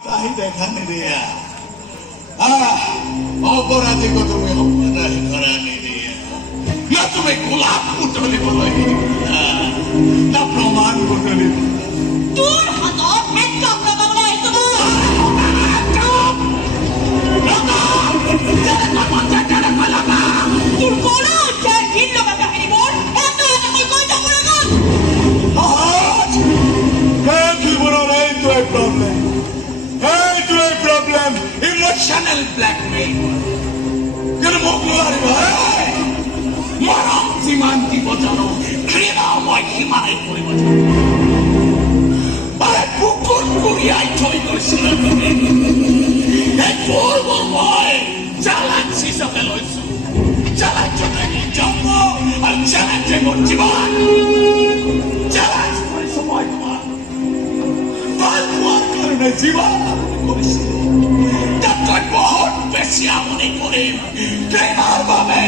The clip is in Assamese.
তাই দেখানি দিয়া অপরাধীকে তুমি অপরাধ করানি দিয়া না তুমি গোলাপ পুতলি বলে না প্রমাণ পুতলি তোর হাতত একদম প্রমাণ নাই তোর কোনো উচ্চার ভিন লগা কাহিনী বোৰ এত মই কৈ যাব লাগল জীবনেৰ এইটোৱে প্ৰবলেম ইমোশনাল ব্ল্যাকমেইল কিন্তু মোক নোৱাৰিব মৰম যিমান দিব জানো ঘৃণা মই সিমানেই কৰিব জানো বাৰে বুকুত কুৰিয়াই থৈ গৈছিল এই ফুলবোৰ মই চ্যালেঞ্জ হিচাপে লৈছো চ্যালেঞ্জতে জন্ম আৰু চ্যালেঞ্জে মোৰ জীৱন চ্যালেঞ্জ কৰিছো মই তোমাক ভাল পোৱাৰ কাৰণে জীৱন কৰিছিলো তাতকৈ বহুত বেছি আমনি কৰিম প্ৰেমৰ বাবে